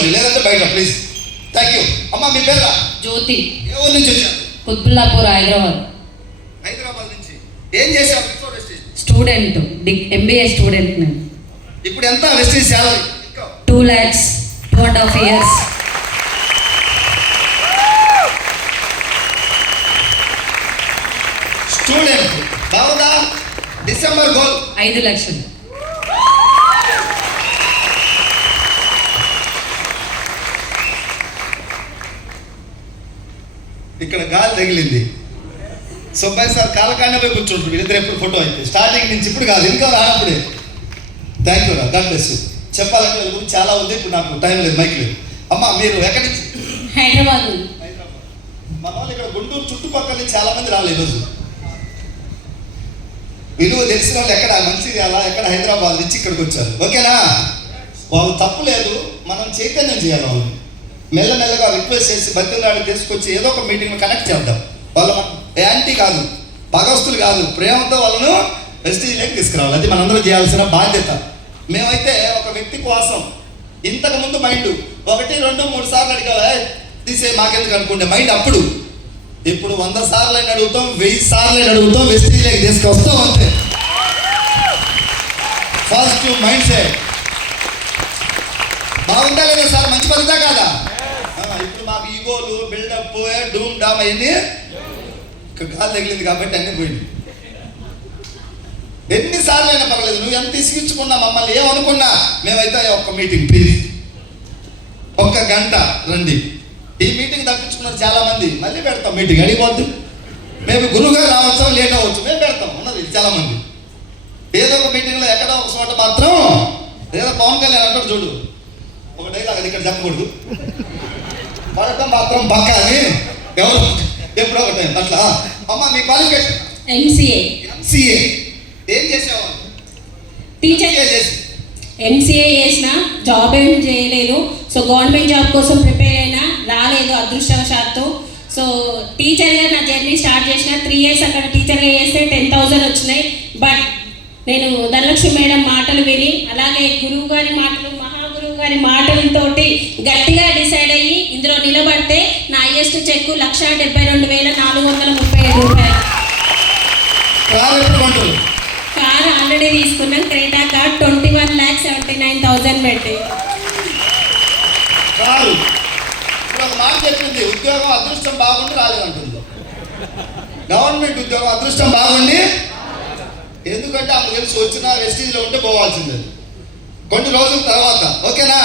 కూర్చోండి, లేదంటే బయట ప్లీజ్. Thank you. అమ్మ మీ పేరు? జ్యోతి. ఏ ఊరు నుంచి వచ్చారు? కుత్బుల్లాపూర్, హైదరాబాద్. హైదరాబాద్ నుంచి. ఏం చేశారు? స్టూడెంట్, MBA స్టూడెంట్ నేను. ఇప్పుడు ఎంత వెస్టేజ్ శాలరీ? 2 lakhs, 2.5 years. స్టూడెంట్ బాగుందా? డిసెంబర్ గోల్ 5 లక్షలు. ఇక్కడ గాలి తగిలింది. సుబ్బయ్య సార్ కాలకాండపై కూర్చుంటారు వీళ్ళిద్దరు ఎప్పుడు ఫోటో అయితే స్టార్టింగ్ నుంచి, ఇప్పుడు కాదు ఇంకా రానప్పుడే. థ్యాంక్ యూ రా, గాడ్ బ్లెస్ యూ. చెప్పాలంటే వీళ్ళ గురించి చాలా ఉంది, ఇప్పుడు నాకు టైం లేదు, మైక్ లేదు. అమ్మ మీరు ఎక్కడి నుంచి? హైదరాబాద్. హైదరాబాద్. మన వాళ్ళు ఇక్కడ గుంటూరు చుట్టుపక్కల నుంచి చాలా మంది రాలేదు ఈరోజు. విలువ తెలిసిన వాళ్ళు ఎక్కడ మంచిర్యాల, ఎక్కడ హైదరాబాద్ నుంచి ఇక్కడికి వచ్చారు. ఓకేనా? వాళ్ళు తప్పు లేదు, మనం చైతన్యం చేయాలి. వాళ్ళు మెల్లమెల్లగా రిక్వెస్ట్ చేసి బతిలాడి తీసుకొచ్చి ఏదో ఒక మీటింగ్ కనెక్ట్ చేద్దాం. వాళ్ళు యాంటీ కాదు, భగవస్తులు కాదు, ప్రేమతో వాళ్ళను వెస్టీజ్లోకి తీసుకురావాలి. అది మనందరం చేయాల్సిన బాధ్యత. మేమైతే ఒక వ్యక్తి కోసం ఇంతకుముందు మైండ్ 1, 2, 3 సార్లు అడిగా తీసే మాకెందుకు అనుకుంటే మైండ్ అప్పుడు. ఇప్పుడు 100 సార్లు అయినా అడుగుతాం, 1000 సార్లు అయినా అడుగుతాం, వెస్టీజ్లోకి తీసుకొస్తాం అంతే. పాజిటివ్ మైండ్ సెట్ బాగుందా లేదా సార్? మంచి పద్ధతా కాదా? ఇప్పుడు మాకు ఈగోలు, బిల్డప్, డూమ్ డామ్ అయ్యింది. గాలి తగిలింది కాబట్టి అన్నీ పోయింది. ఎన్నిసార్లు అయినా పర్వాలేదు, నువ్వు ఎంత ఇసుగించుకున్నా, మమ్మల్ని ఏమనుకున్నా, మేమైతే ఒక్క మీటింగ్ ప్లీజ్, 1 గంట రండి. ఈ మీటింగ్ తప్పించుకున్నారు చాలా మంది. మళ్ళీ పెడతాం మీటింగ్, అడిగిపోద్దు. మేము గురువుగా రావచ్చు, లేట్ అవ్వచ్చు, మేము పెడతాం. ఉన్నది చాలా మంది. ఏదో ఒక మీటింగ్లో ఎక్కడో ఒక చోట మాత్రం ఏదో పవన్ కళ్యాణ్ అంటాడు చూడు, ఒక డైలాగ్, అది ఇక్కడ చెప్పకూడదు, పడటం మాత్రం పక్క అని ఎవరు ఎప్పుడో ఒక టైం అట్లా. అమ్మ మీ క్వాలిఫికేషన్? MCA. ఏం చేసేవాళ్ళు? టీచర్. MCA చేసిన, జాబ్ ఏం చేయలేదు. సో గవర్నమెంట్ జాబ్ కోసం ప్రిపేర్ అయినా, రాలేదు అదృష్టవశాత్తు. సో టీచర్గా నా జర్నీ స్టార్ట్ చేసిన. 3 years అక్కడ టీచర్గా చేస్తే 10,000 వచ్చినాయి. బట్ నేను ధనలక్ష్మి మేడం మాటలు విని, అలాగే గురువు గారి మాటలు, మహాగురువు గారి మాటలతోటి గట్టిగా డిసైడ్ అయ్యి ఇందులో నిలబడితే నా హైయెస్ట్ చెక్ 1,72,435 రూపాయలు. కార్ ఆల్రెడీ తీసుకున్నాం, క్రేటా కార్ 21,79,000 పెట్టి. కారు ఒక మాట చెప్పింది, ఉద్యోగం అదృష్టం బాగుండి రాలేదంటుంది. గవర్నమెంట్ ఉద్యోగం అదృష్టం బాగుండి, ఎందుకంటే ఆమె తెలిసి వచ్చిన వెస్టీజ్లో ఉంటే పోవాల్సిందే కొన్ని రోజుల తర్వాత. ఓకేనా?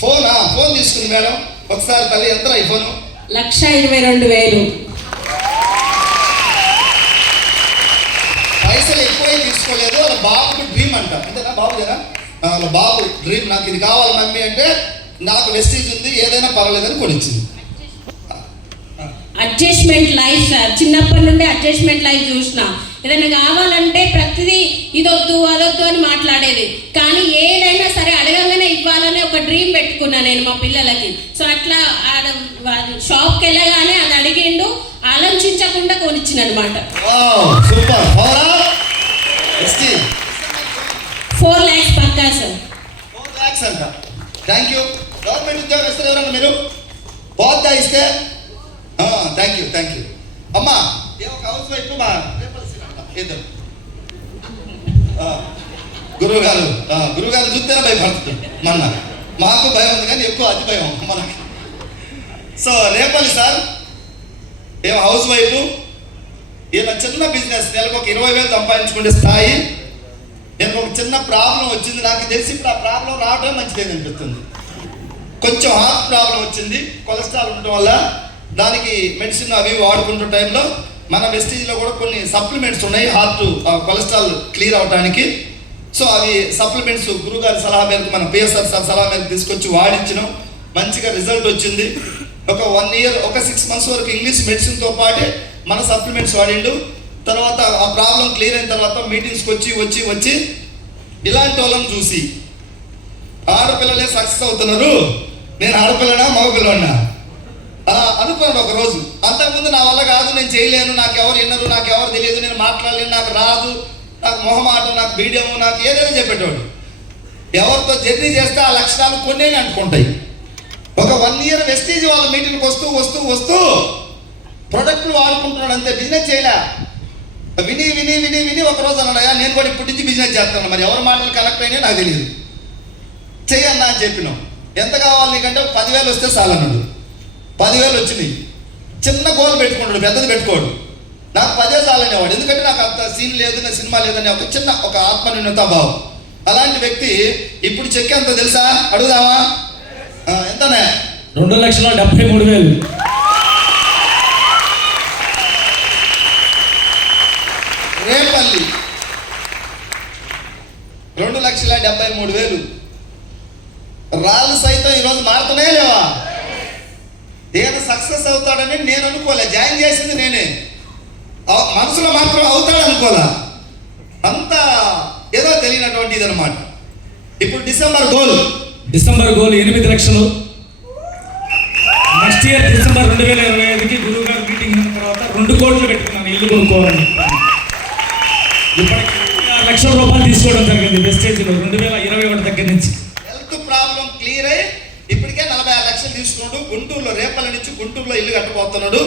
ఫోన్ తీసుకుంది మేడం ఒకసారి. తల్లి ఎంత ఈ ఫోను? 1,22,000. పైసలు ఎక్కువై తీసుకోలేదు. వాళ్ళ బాబుకి డ్రీమ్ అంట, అంతేనా? బాబుదేనా? వాళ్ళ బాబు డ్రీమ్, నాకు ఇది కావాలి మమ్మీ అంటే, నాకు వెస్టీజ్ ఉంది ఏదైనా పర్వాలేదని కొనిచ్చింది. అడ్జస్ట్మెంట్ లైఫ్ సార్, చిన్నప్పటి నుండి అడ్జస్ట్మెంట్ లైఫ్ చూసిన. ఏదైనా కావాలంటే ప్రతిదీ ఇదొద్దు అదొద్దు అని మాట్లాడేది, కానీ ఏదైనా సరే అడగంగానే ఇవ్వాలని ఒక డ్రీమ్ పెట్టుకున్నా నేను మా పిల్లలకి. సో అట్లా షాప్కి వెళ్ళగానే అది అడిగిండు, ఆలోచించకుండా కొనిచ్చిన అనమాట. 4 lakhs పక్కా సార్. 4 lakhs అంట. Thank you. గవర్నమెంట్ ఉద్యోగం ఇస్తారు ఎవరన్నా మీరు? పోద్దా ఇస్తే? Thank you. అమ్మా ఒక హౌస్ వైఫ్ మా ఇద్దరు గురువుగారు చూస్తేనే భయపడుతుంది. మాకు భయం ఉంది కానీ ఎక్కువ అతి భయం మనకి. సో రేపల్లి సార్ ఏమో హౌస్ వైఫ్, ఈయన చిన్న బిజినెస్, నెలకు ఒక 20,000 సంపాదించుకునే స్థాయి. నేను ఒక చిన్న ప్రాబ్లం వచ్చింది, నాకు తెలిసి ఇప్పుడు ఆ ప్రాబ్లం రావడం మంచిది అనిపిస్తుంది. కొంచెం హార్ట్ ప్రాబ్లం వచ్చింది, కొలెస్ట్రాల్ ఉండటం వల్ల. దానికి మెడిసిన్ అవి వాడుకుంటున్న టైంలో మన వెస్టీజ్లో కూడా కొన్ని సప్లిమెంట్స్ ఉన్నాయి హార్ట్ కొలెస్ట్రాల్ క్లియర్ అవడానికి. సో అవి సప్లిమెంట్స్ గురుగారి సలహా మేరకు, మన PSR సార్ సలహా మేరకు తీసుకొచ్చి వాడించినాం. మంచిగా రిజల్ట్ వచ్చింది. ఒక 1 year, ఒక 6 months వరకు ఇంగ్లీష్ మెడిసిన్తో పాటే మన సప్లిమెంట్స్ వాడిండు. తర్వాత ఆ ప్రాబ్లం క్లియర్ అయిన తర్వాత మీటింగ్స్కి వచ్చి ఇలాంటి వాళ్ళని చూసి, ఆడపిల్లలే సక్సెస్ అవుతున్నారు, నేను ఆడపిల్లనా మగపిల్లనా అలా అనుకున్నాడు ఒక రోజు. అంతకుముందు నా వల్ల కాదు, నేను చేయలేను, నాకు ఎవరు వినరు, నాకు ఎవరు తెలియదు, నేను మాట్లాడలేను, నాకు రాదు, నాకు మొహమాటం, నాకు బీడియము, నాకు ఏదైనా చెప్పేటోడు. ఎవరితో జర్నీ చేస్తే ఆ లక్షణాలు కొన్ని అంటుకుంటాయి. ఒక 1 year వెస్టీజ్ వాళ్ళ మీటింగ్కి వస్తూ వస్తూ వస్తూ ప్రొడక్ట్లు వాడుకుంటున్నాడు, అంతే. బిజినెస్ చేయలే. విని విని విని విని ఒక రోజు అన్నాడయా నేను కూడా ఇప్పటి నుంచి బిజినెస్ చేస్తాను. మరి ఎవరి మాటలు కలెక్ట్ అయినా నాకు తెలియదు. చెయ్యన్నా అని చెప్పినాం. ఎంత కావాలి నీకంటే 10,000 వస్తే చాలన్నాడు. 10,000 వచ్చినాయి. చిన్న గోల్ పెట్టుకున్నాడు, పెద్దది పెట్టుకోడు. నాకు 10 చాలనేవాడు, ఎందుకంటే నాకు అంత సీన్ లేదు, నా సినిమా లేదని ఒక చిన్న ఒక ఆత్మన్యూనతా భావం. అలాంటి వ్యక్తి ఇప్పుడు చెక్ ఎంత తెలుసా? అడుగుదామా? ఎంతనే? 2,73,000. రేపల్లి 2,73,000. రాళ్ళు సైతం ఈరోజు మారుతున్నాయా లేవా? నేను సక్సెస్ అవుతాడని నేను అనుకోలే, జాయిన్ చేసింది నేనే. మనసులో మాత్రం అవుతాడు అనుకోలే, అంత ఏదో తెలియనటువంటి ఇది అనమాట. ఇప్పుడు డిసెంబర్ గోల్ 8 లక్షలు. నెక్స్ట్ ఇయర్ డిసెంబర్ 2025కి గురువు గారు మీటింగ్ అయిన తర్వాత 2 కోట్లు పెట్టుకున్నాను ఇల్లు కొనుక్కోవాలని. ఇప్పటికి 6 లక్షల రూపాయలు తీసుకోవడం జరిగింది వెస్టేజ్లో 2021 దగ్గర నుంచి. హెల్త్ ప్రాబ్లం క్లియర్ అయ్యి ఇప్పటికే 46 లక్షలు తీసుకున్నాడు. గుంటూరులో, రేపల్లి నుంచి గుంటూరులో ఇల్లు కట్టబోతున్నాడు.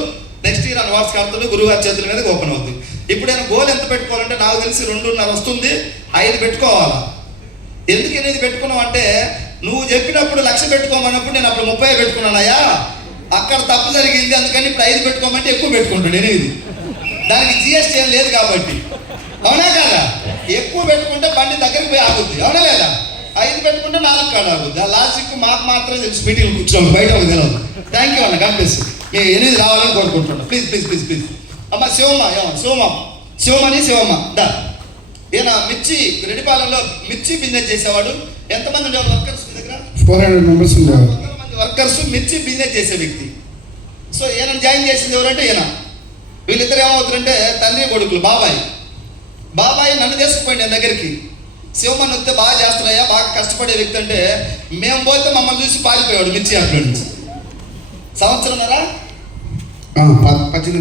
నెక్స్ట్ ఇయర్ అన్వార్డ్స్ కడతాడు, గురువుగారి చేతుల మీద ఓపెన్ అవుతుంది. ఇప్పుడు నేను గోల్ ఎంత పెట్టుకోవాలంటే నాకు తెలిసి 2.5 వస్తుంది. 5 పెట్టుకోవాలా. ఎందుకు 8 పెట్టుకున్నావు అంటే, నువ్వు చెప్పినప్పుడు 1,00,000 పెట్టుకోమన్నప్పుడు నేను అప్పుడు 30 పెట్టుకున్నానయ్యా, అక్కడ తప్పు జరిగింది, అందుకని ఇప్పుడు 5 పెట్టుకోమంటే ఎక్కువ పెట్టుకుంటాడు 8. దానికి జిఎస్టీ ఏం లేదు కాబట్టి. అవునా కదా? ఎక్కువ పెట్టుకుంటే బండి దగ్గరికి పోయి ఆగుద్ది, అవునా లేదా? 5 పెట్టుకుంటే 4 కాడ ఆగుద్ది. ఆ లాజిక్ మాకు మాత్రమే తెలుసు, మీటింగ్ కూర్చోవాలి, బయట తెలియదు. థ్యాంక్ యూ అన్న, కనిపిస్తు మీ 8 రావాలని కోరుకుంటున్నాను. Please please please please. అమ్మ శివమ్మ, శివమ్మ దా. ఈయన మిర్చి రెడ్డిపాలెంలో మిర్చి బిజినెస్ చేసేవాడు. ఎంతమంది ఉండేవారు వర్కర్స్ మీ దగ్గర? 400 members ఉండేవారు. 400 మంది వర్కర్స్, మిర్చి బిజినెస్ చేసే వ్యక్తి. సో ఈయన జాయిన్ చేసింది ఎవరంటే ఈయన. వీళ్ళిద్దరు ఏమవుతారంటే తండ్రి కొడుకులు. బాబాయ్ నన్ను తీసుకుపోయింది నేను దగ్గరికి. శివమని వస్తే బాగా చేస్తున్నాయా, బాగా కష్టపడే వ్యక్తి అంటే, మేము పోతే మమ్మల్ని చూసి పారిపోయాడు మిర్చి అట్ల నుంచి. సంవత్సరంన్నర 18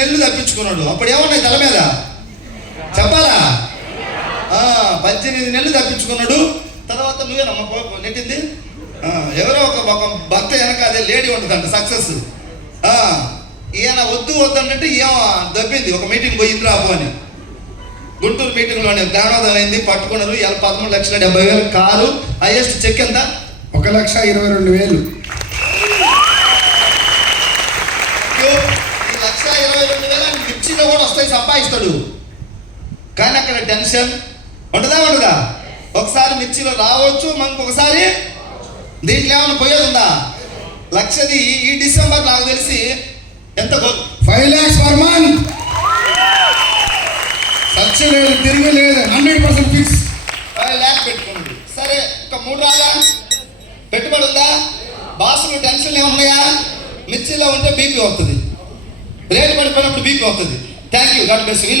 నెలలు తప్పించుకున్నాడు. అప్పుడు ఏమన్నాయి తల మీద చెప్పాలా? 18 నెలలు తప్పించుకున్నాడు. తర్వాత నువ్వేనమ్మ నెట్టింది. ఎవరో ఒక భర్త వెనక అదే లేడీ ఉంటుందంట సక్సెస్. ఈయన వద్దు అంటే ఏమో దబ్బింది. ఒక మీటింగ్ పోయింది రాబో అని, గుంటూరు మీటింగ్లోనే జ్ఞానోదయం అయింది. పట్టుకున్నారు. 13,70,000 కారు. హైయెస్ట్ చెక్ ఎంత? 1,22,000. 1,22,000 మిర్చిలో కూడా వస్తాయి, సంపాదిస్తాడు. కానీ అక్కడ టెన్షన్ ఉండదా? ఒకసారి మిర్చిలో రావచ్చు, మనకు ఒకసారి దీంట్లో ఏమైనా పోయేది ఉందా? 1,00,000ది ఈ డిసెంబర్ నాకు తెలిసి ఎంత? 5 lakhs per month. ఖర్చు లేదు, తిరిగి లేదు, 100% ఫిక్స్. 5 lakhs పెట్టుకున్నాడు. సరే, ఒక 3 రాలా పెట్టుబడి ఉందా? బాసులు టెన్షన్ ఏమున్నాయా? మిర్చిలో ఉంటే బీపీ వస్తుంది, రేటు పడిపోయినప్పుడు బీపీ వస్తుంది. Thank you, God bless you.